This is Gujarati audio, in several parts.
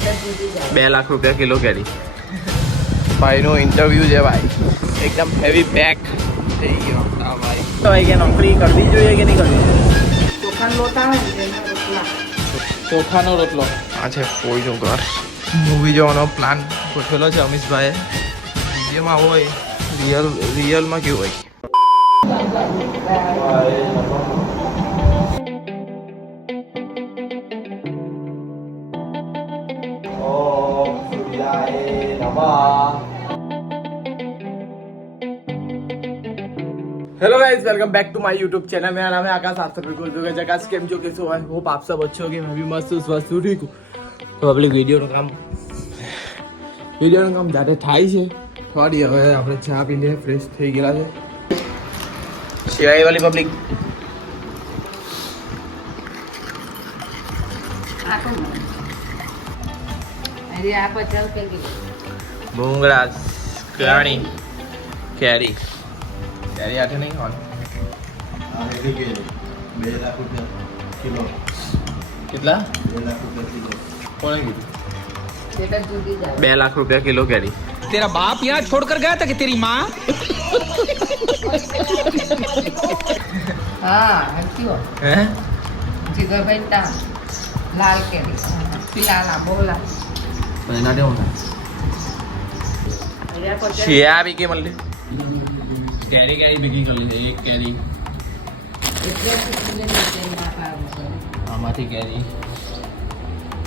2 લાખ રૂપિયા કિલો કેરી. ભાઈનું ઇન્ટરવ્યુ છે ભાઈ, એકદમ હેવી પેક થઈ ગયો. હા ભાઈ, તો ભાઈ કે નોકરી કરવી જોઈએ કે નહીં કરવી જોઈએ? ચોખાનો રોટલો. આ છે કોઈનું ઘર. મૂવી જોવાનો પ્લાન ગોઠવેલો છે અમીશભાઈએ. જેમાં હોય રિયલમાં કેવું હોય. Hello guys, welcome back to my YouTube channel. मेरा नाम है आकाश. आप सभी को जो आकाश केम जो कैसे हो, आई होप आप सब अच्छे हो कि मैं भी मस्त स्वस्थ ठीक हूँ. तो पब्लिक વિડીયોનું કામ જાતે થાય છે. થોડી હવે આપણે ચા પીને ફ્રેશ થઈ ગયા છે. શિવાય વાલી પબ્લિક ભૂંગળા કેરી કેરી કેરી આઠે નહીં ખાવાની. 2 લાખ રૂપિયા કિલો. કેટલા? 2 લાખ રૂપિયા કિલો. કોણે કીધું? 2 લાખ રૂપિયા કિલો કેરી. तेरा बाप यहाँ छोड़कर गया था कि तेरी माँ? हाँ, क्यों? હે जिगर बेटा लाल केरी पिलाला बोला એના દે હું શિયા બી કે મળે કેરી કેરી ભેગી કરી લીધી. એક કેરી આમાંથી કેરી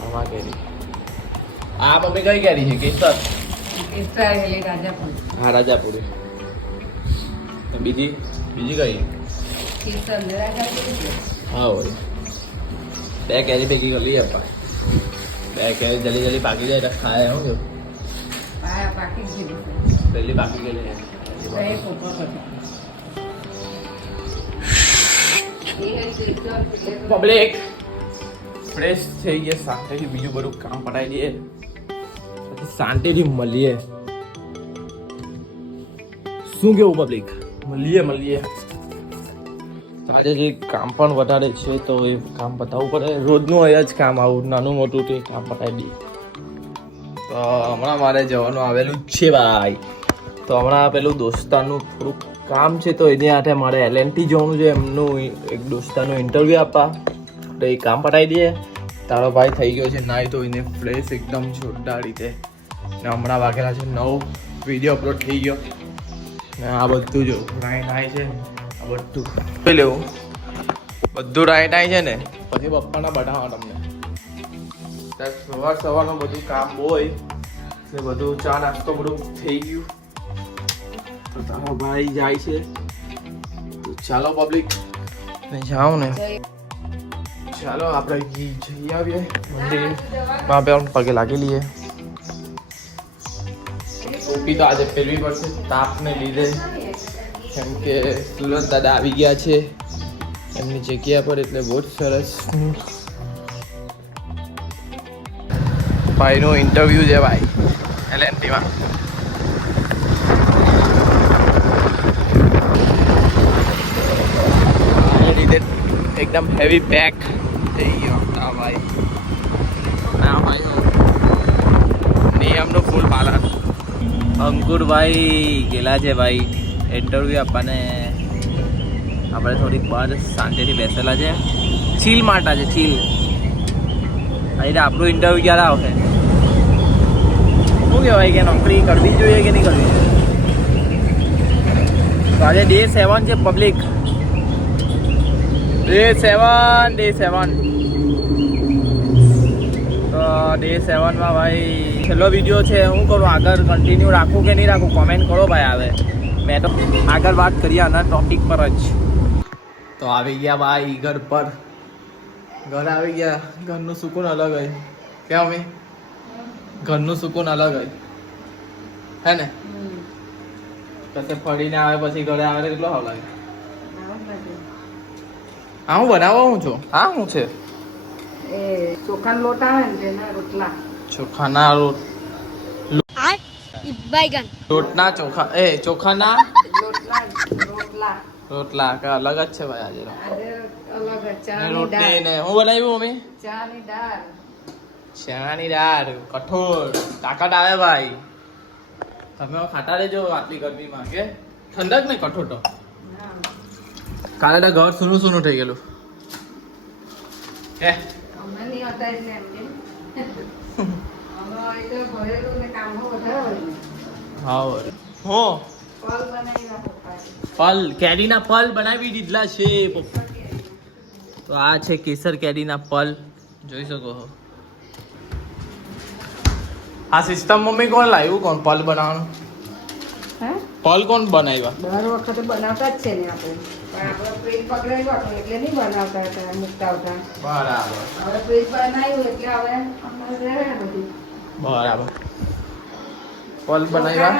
આમાં કેરી. આ મમ્મી કઈ કેરી છે? કેસર. હા, રાજાપુરી. બીજી બીજી કઈ? હા હોય. 2 કેરી ભેગી કરી લઈએ આપણે. 2 કેરી જલ્દી જલ્દી પાકી જાય એટલે ખાય. શું કેવું? પહેલી પાકી ગયેલી પબ્લિક ફ્રેશ થઈ ગયા. શાંતિથી બીજું બધું કામ પટાવી દઈએ પછી શાંતિથી મળીએ. શું કેવું પબ્લિક? મળીએ. તો આજે જે કામ પણ વધારે છે તો એ કામ પતાવવું પડે. રોજનું હોય જ કામ, આવું નાનું મોટું તે કામ પતાવી દઈએ. તો હમણાં મારે જવાનું આવેલું જ છે ભાઈ. તો હમણાં પેલું દોસ્તારનું થોડુંક કામ છે તો એની હાથે મારે LNT જવાનું છે. એમનું એક દોસ્તારનું ઇન્ટરવ્યૂ આપવા. તો એ કામ પતાવી દઈએ. તારો ભાઈ થઈ ગયો છે નાઈ તો એને ફ્રેશ એકદમ જોરદાર રીતે. ને હમણાં વાગેલા છે 9. વિડીયો અપલોડ થઈ ગયો. ને આ બધું જો રાઈટ છે. આ બધું જોઈ લેવું. બધું રાઈટ છે ને પછી પપ્પાના બતાવવા તમને. સવારનું બધું કામ હોય ને બધું ચા નાસ્તો બધું થઈ ગયું. તો તારો ભાઈ જાય છે તો ચાલો પબ્લિક જાઓ ને. ચાલો આપણે જઈ આવીએ મંદિરમાં. પણ પગે લાગી લઈએ. ટોપી તો આજે પહેરવી પડશે તાપને લીધે, કેમ કે સુરત દાદા આવી ગયા છે એમની જગ્યા પર. એટલે બહુ જ સરસ ભાઈનું ઇન્ટરવ્યુ છે ભાઈ LNTમાં. એકદમ હેવી પેક થઈ ગયો. હા ભાઈ, ના ભાઈ નિયમનું ફૂલ પાલન. અંકુરભાઈ ગયેલા છે ભાઈ ઇન્ટરવ્યુ આપવાને. આપણે થોડીક બહાર શાંતિથી બેસેલા છે. ચીલ માટા છે ચીલ. અહીં આપણું ઇન્ટરવ્યુ ક્યારે આવશે? શું કહેવાય કે નોકરી કરવી જોઈએ કે નહીં કરવી જોઈએ? તો આજે Day 7 છે પબ્લિક. Day 7 તો Day 7માં ભાઈ છેલ્લો વિડીયો છે. હું કરું આગળ કન્ટિન્યુ રાખું કે નહીં રાખું? કોમેન્ટ કરો ભાઈ. આવે મેં તો આગળ વાત કરીએ આના ટોપિક પર જ. તો આવી ગયા ભાઈ ઘર પર. ઘર આવી ગયા. ઘરનું સુકૂન અલગ હોય. ક્યાં અમે ઘરનું સુકૂન અલગ હોય હે ને? કશે ફરીને આવે પછી ઘરે આવે કેટલો સારું લાગે. હા, હું બનાવવા હું છું. હા, હું છે ચોખાનો લોટ આવે ને તેના રોટલા. ચોખાના લોટના ચોખા ચોખાના રોટલા અલગ જ છે ભાઈ આજે. રોટલી ને હું બનાવ્યું મમ્મી? ચાની દાળ. ચણાની દાળ કઠોળ તાકાત આવે ભાઈ. તમે ખાતા રહેજો આટલી ગરમીમાં કે ઠંડક ને કઠોળ તો કાલે તો ઘર સૂનું સૂનું થઈ ગયેલું કે અમે નહીં હતા એટલે એમ કેમ. અમે હોય તો ભરેલું ને કામો વધારે હોય ને. હા હો ફળ બનાવીને પપ્પાએ. પલ કેરીના પલ બનાવી દીધલા છે પપ્પા. તો આ છે કેસર કેરીના પલ જોઈ શકો છો. આ સિસ્ટમ મમ્મી કોણ લાવ્યું કોણ પલ બનાવવાનું હે પલ કોણ બનાવ્યા દર વખતે બનાવતા જ છે ને આપણે પણ આપણે ફ્રીજ પકડાયું હતું એટલે નહીં બનાવતા હતા મૂકતા હતા. બરાબર હવે ફ્રીજ બનાવ્યું એટલે હવે અમારે રહે બધું. બરાબર પલ બનાવ્યા.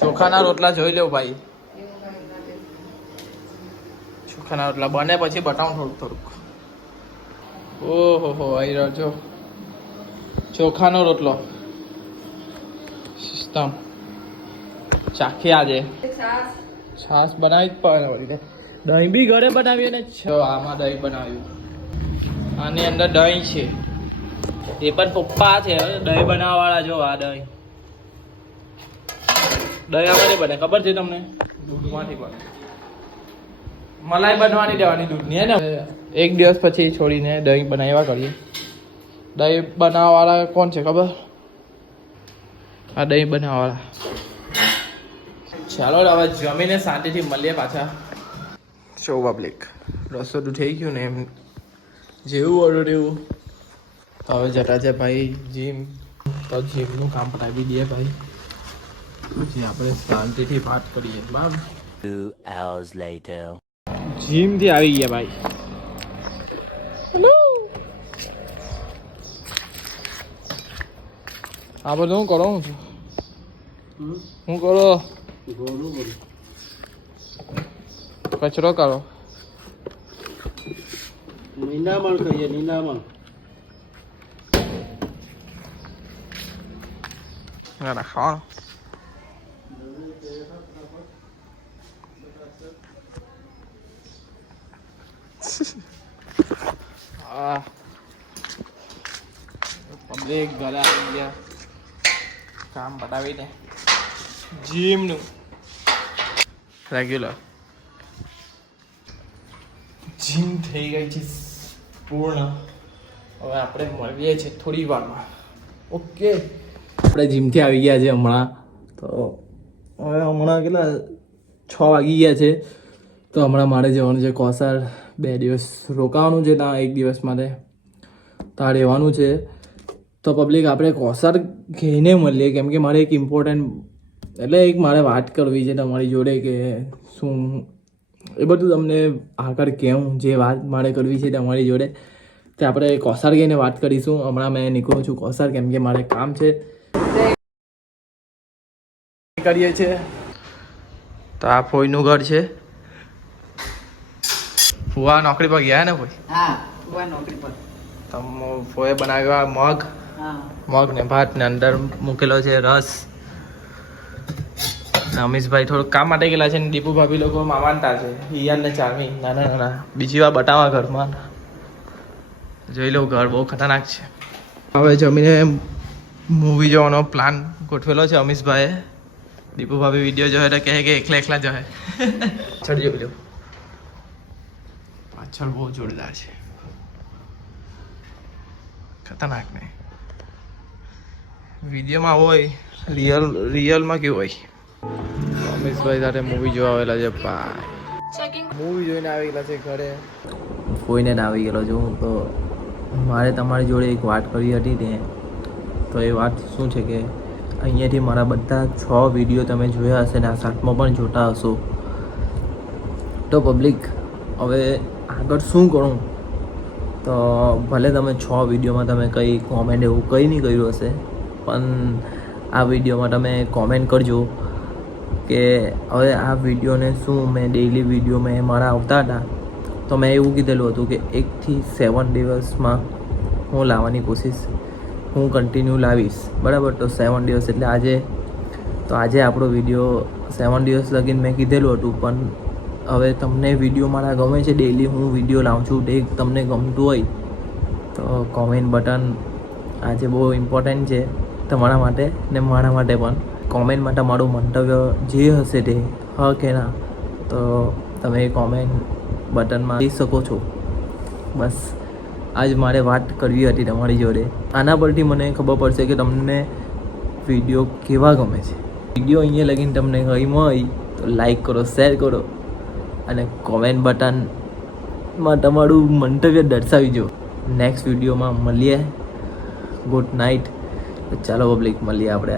ચોખાના રોટલા જોઈ લેવું ભાઈ. એવું કંઈ નથી. ચોખાના રોટલા બને પછી બતાવું થોડુંક થોડુંક. ઓહો હો આવી રહ્યો છો ચોખાનો રોટલો સિસ્ટમ ચાખી આજે છાશ છાશ બનાવી જ પડે વળી. દહીં બી ઘરે બનાવ્યું ને આમાં દહીં બનાવ્યું. આની અંદર દહીં છે એ પણ પપ્પા છે દહીં બનાવવા વાળા. જો આ દહીં આમાં બને ખબર છે તમને દૂધમાંથી બને. મલાઈ બનવાની દેવાની દૂધની હે ને. એક દિવસ પછી છોડીને દહીં બનાવ્યા કરીએ. દહીં બનાવવા વાળા કોણ છે ખબર? આ દહીં બનાવવા વાળા. ચાલો હવે જમીને શાંતિથી મળીએ પાછા. શો પબ્લિક રસોડું થઈ ગયું ને એમ જેવું ઓર્ડર એવું. તો હવે જતા છે ભાઈ જીમ. તો જીમનું કામ પતાવી દઈએ ભાઈ પછી આપણે શાંતિથી વાત કરીએ બરાબર. 2 hours later. જીમથી આવી ગયા ભાઈ. હેલો આ બધું હું કરો છું હું કરો કચરો કરો નિંદામણ કહીએ નિંદામણ. ના ખાવાનું પબ્લિક ઘરે આવી ગયા કામ પતાવીને જીમનું રેગ્યુલર જીમ થઈ ગઈ છે પૂર્ણ. હવે આપણે મળીએ છીએ થોડી વારમાં. ઓકે આપણે જીમથી આવી ગયા છે હમણાં. તો હવે હમણાં કેટલા 6 વાગી ગયા છે. તો હમણાં મારે જવાનું છે કોસાર. 2 દિવસ રોકાવાનું છે ત્યાં 1 દિવસ માટે ત્યાં રહેવાનું છે. તો પબ્લિક આપણે કોસાર જઈને મળીએ કેમ કે મારે એક ઇમ્પોર્ટન્ટ એટલે એક મારે વાત કરવી છે તમારી જોડે કે શું એ બધું તમને આગળ કેવું જે વાત મારે કરવી છે તમારી જોડે તે આપણે કોસાર ગઈને વાત કરીશું. હમણાં મેં નીકળું છું કોસાર કેમ કે મારે કામ છે કરીએ છીએ. તો આ ફોઈનું ઘર છે. ફુવા નોકરી પર ગયા ને કોઈ? હા ફુવા નોકરી પર. તો ફોએ બનાવ્યા મગ હા મગ ને ભાત ને અંદર મૂકેલો છે રસ. અમીશભાઈ થોડુંક કામ માટે ગયેલા છે ને દીપુ ભાભી લોકો મામાનતા છે હિયાન ને ચારમી નાના નાના. બીજી વાર બતાવા ઘરમાં જોઈ લઉં. ઘર બહુ ખતરનાક છે. હવે જમીને મૂવી જોવાનો પ્લાન ગોઠવેલો છે અમીશભાઈએ. દીપુ ભાભી વિડીયો જોયે તો કહે કે એકલા એકલા જોયે. પાછળ જોઈ લો પાછળ બહુ જોરદાર છે ખતરનાક ને. વિડીયોમાં હોય રિયલમાં કેવું હોય. અમીશભાઈ સાથે મૂવી જોવા આવેલા છે ભાઈ. મૂવી જોઈને આવી ગયેલા છે ઘરે. કોઈને ના આવી ગયેલો છું. તો મારે તમારી જોડે એક વાત કરવી હતી ને. તો એ વાત શું છે કે અહીંયાથી મારા બધા 6 વિડીયો તમે જોયા હશે ને આ 7મો પણ જોતા હશો. તો પબ્લિક હવે આગળ શું કરું? તો ભલે તમે 6 વિડીયોમાં તમે કંઈ કોમેન્ટ એવું કંઈ નહીં કર્યું હશે પણ આ વિડીયોમાં તમે કોમેન્ટ કરજો કે હવે આ વિડીયોને શું મેં ડેઈલી વિડીયો મેં મારા આવતા હતા તો મેં એવું કીધેલું હતું કે 1 થી 7 દિવસમાં હું લાવવાની કોશિશ હું કન્ટિન્યુ લાવીશ બરાબર. તો 7 દિવસ એટલે આજે આપણો વિડીયો 7 દિવસ લગીને મેં કીધેલું હતું. પણ હવે તમને વિડીયો મારા ગમે છે ડેઈલી હું વિડીયો લાવું છું તે તમને ગમતું હોય તો કોમેન્ટ બટન આજે બહુ ઇમ્પોર્ટન્ટ છે તમારા માટે ને મારા માટે પણ. કોમેન્ટમાં તમારું મંતવ્ય જે હશે તે હા કે ના તો તમે કોમેન્ટ બટનમાં કહી શકો છો. બસ આજ મારે વાત કરવી હતી તમારી જોડે. આના પરથી મને ખબર પડશે કે તમને વિડીયો કેવા ગમે છે. વિડીયો અહીંયા લગીને તમને ગમ્યો હોય તો લાઈક કરો, શેર કરો અને કોમેન્ટ બટનમાં તમારું મંતવ્ય દર્શાવીજો. નેક્સ્ટ વિડીયોમાં મળીએ. Good night. ચાલો પબ્લિક, મળીએ આપણે.